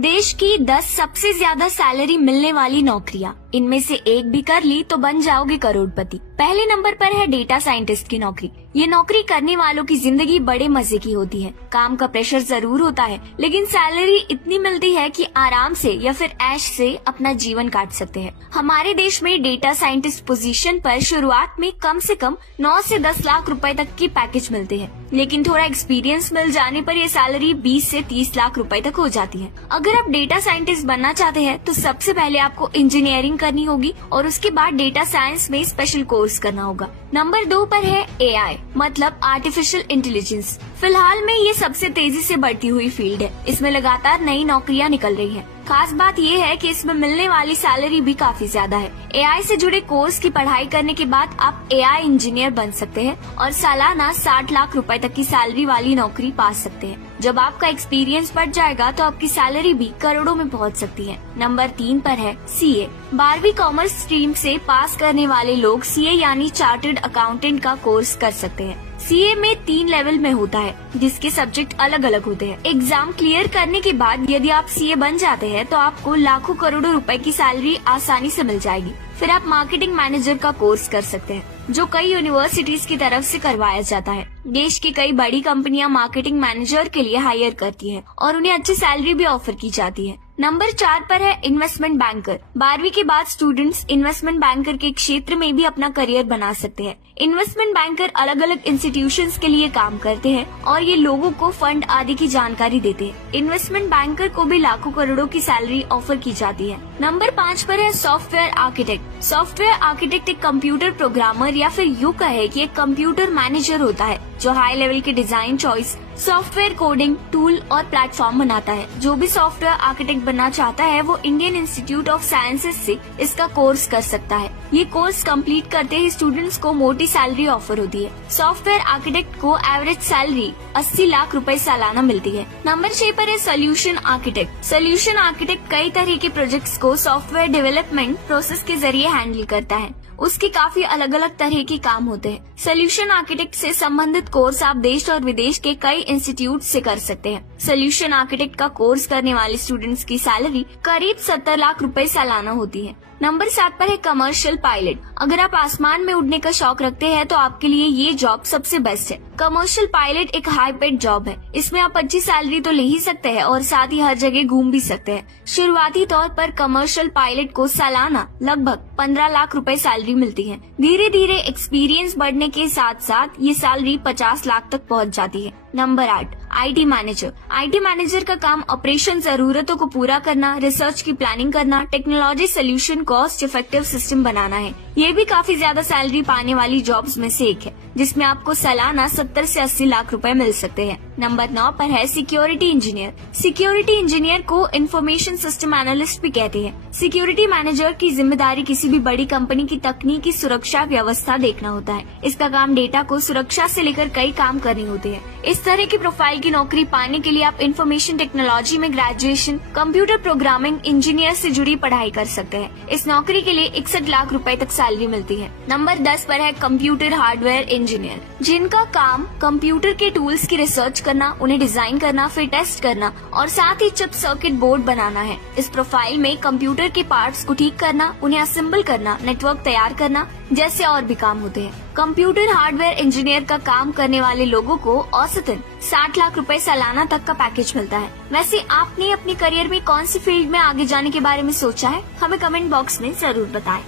देश की 10 सबसे ज्यादा सैलरी मिलने वाली नौकरियां, इनमें से एक भी कर ली तो बन जाओगे करोड़पति। पहले नंबर पर है डेटा साइंटिस्ट की नौकरी। ये नौकरी करने वालों की जिंदगी बड़े मजे की होती है। काम का प्रेशर जरूर होता है, लेकिन सैलरी इतनी मिलती है कि आराम से या फिर ऐश से अपना जीवन काट सकते हैं। हमारे देश में डेटा साइंटिस्ट पोजीशन पर शुरुआत में कम से कम 9 से 10 लाख रुपए तक की पैकेज मिलते हैं, लेकिन थोड़ा एक्सपीरियंस मिल जाने पर ये सैलरी 20 से 30 लाख रुपए तक हो जाती है। अगर आप डेटा साइंटिस्ट बनना चाहते हैं तो सबसे पहले आपको इंजीनियरिंग करनी होगी और उसके बाद डेटा साइंस में स्पेशल कोर्स करना होगा। नंबर 2 पर है AI मतलब आर्टिफिशियल इंटेलिजेंस। फिलहाल में ये सबसे तेजी से बढ़ती हुई फील्ड है। इसमें लगातार नई नौकरियां निकल रही हैं। खास बात ये है कि इसमें मिलने वाली सैलरी भी काफी ज्यादा है। AI से जुड़े कोर्स की पढ़ाई करने के बाद आप AI इंजीनियर बन सकते हैं और सालाना 60 लाख रुपए तक की सैलरी वाली नौकरी पा सकते हैं। जब आपका एक्सपीरियंस बढ़ जाएगा तो आपकी सैलरी भी करोड़ों में पहुंच सकती है। नंबर 3 पर है CA। 12वीं कॉमर्स स्ट्रीम से पास करने वाले लोग CA यानी चार्टर्ड अकाउंटेंट का कोर्स कर सकते हैं। CA में 3 लेवल में होता है, जिसके सब्जेक्ट अलग अलग होते हैं। एग्जाम क्लियर करने के बाद यदि आप CA बन जाते हैं तो आपको लाखों करोड़ों रुपए की सैलरी आसानी से मिल जाएगी। फिर आप मार्केटिंग मैनेजर का कोर्स कर सकते हैं, जो कई यूनिवर्सिटीज की तरफ से करवाया जाता है। देश की कई बड़ी कंपनियां मार्केटिंग मैनेजर के लिए हायर करती हैं और उन्हें अच्छी सैलरी भी ऑफर की जाती है। नंबर 4 पर है इन्वेस्टमेंट बैंकर। 12वीं के बाद स्टूडेंट्स इन्वेस्टमेंट बैंकर के क्षेत्र में भी अपना करियर बना सकते हैं। इन्वेस्टमेंट बैंकर अलग अलग इंस्टीट्यूशंस के लिए काम करते हैं और ये लोगों को फंड आदि की जानकारी देते हैं। इन्वेस्टमेंट बैंकर को भी लाखों करोड़ों की सैलरी ऑफर की जाती है। नंबर 5 पर है सॉफ्टवेयर आर्किटेक्ट। सॉफ्टवेयर आर्किटेक्ट एक कंप्यूटर प्रोग्रामर या फिर यूं कहे कि एक कंप्यूटर मैनेजर होता है, जो हाई लेवल के design choice, software coding, tool और प्लेटफॉर्म बनाता है। जो भी सॉफ्टवेयर आर्किटेक्ट बनना चाहता है वो इंडियन इंस्टीट्यूट ऑफ साइंसेज से इसका कोर्स कर सकता है। ये कोर्स कंप्लीट करते ही स्टूडेंट्स को मोटी सैलरी ऑफर होती है। सॉफ्टवेयर आर्किटेक्ट को एवरेज सैलरी 80 लाख रुपए सालाना मिलती है। नंबर 6 पर है सोल्यूशन आर्किटेक्ट। सोल्यूशन आर्किटेक्ट कई तरह के प्रोजेक्ट्स को सॉफ्टवेयर डेवलपमेंट प्रोसेस के जरिए हैंडल करता है। उसके काफी अलग अलग तरह के काम होते हैं। सोल्यूशन आर्किटेक्ट से संबंधित कोर्स आप देश और विदेश के कई इंस्टीट्यूट से कर सकते हैं। सोल्यूशन आर्किटेक्ट का कोर्स करने वाले स्टूडेंट्स की सैलरी करीब 70 लाख रुपए सालाना होती है। नंबर 7 पर है कमर्शियल पायलट। अगर आप आसमान में उड़ने का शौक रखते हैं तो आपके लिए ये जॉब सबसे बेस्ट है। कमर्शियल पायलट एक हाई पेड जॉब है। इसमें आप अच्छी सैलरी तो ले ही सकते हैं और साथ ही हर जगह घूम भी सकते हैं। शुरुआती तौर पर कमर्शियल पायलट को सालाना लगभग 15 लाख रुपए सैलरी मिलती है। धीरे धीरे एक्सपीरियंस बढ़ने के साथ साथ ये सैलरी 50 लाख तक पहुंच जाती है। Number 8 IT manager. IT manager का काम ऑपरेशन जरूरतों को पूरा करना, रिसर्च की प्लानिंग करना, technology solution cost effective system बनाना है। ये भी काफी ज्यादा सैलरी पाने वाली जॉब्स में से एक है, जिसमें आपको सालाना 70 से 80 लाख रुपए मिल सकते हैं। नंबर 9 पर है सिक्योरिटी इंजीनियर। सिक्योरिटी इंजीनियर को इंफॉर्मेशन सिस्टम एनालिस्ट भी कहते हैं। सिक्योरिटी मैनेजर की जिम्मेदारी किसी भी बड़ी कंपनी की तकनीकी सुरक्षा व्यवस्था देखना होता है। इसका काम डेटा को सुरक्षा से लेकर कई काम करने होते हैं। इस तरह की प्रोफाइल की नौकरी पाने के लिए आप इंफॉर्मेशन टेक्नोलॉजी में ग्रेजुएशन, कंप्यूटर प्रोग्रामिंग इंजीनियर से जुड़ी पढ़ाई कर सकते हैं। इस नौकरी के लिए 61 लाख रुपए तक सैलरी मिलती है। नंबर 10 पर है कंप्यूटर हार्डवेयर इंजीनियर, जिनका काम कंप्यूटर के टूल्स की रिसर्च करना, उन्हें डिजाइन करना, फिर टेस्ट करना और साथ ही चिप सर्किट बोर्ड बनाना है। इस प्रोफाइल में कंप्यूटर के पार्ट्स को ठीक करना, उन्हें असेंबल करना, नेटवर्क तैयार करना जैसे और भी काम होते हैं। कंप्यूटर हार्डवेयर इंजीनियर का काम करने वाले लोगों को औसतन 60 लाख रुपए सालाना तक का पैकेज मिलता है। वैसे आपने अपने करियर में कौन सी फील्ड में आगे जाने के बारे में सोचा है? हमें कमेंट बॉक्स में जरूर बताएं।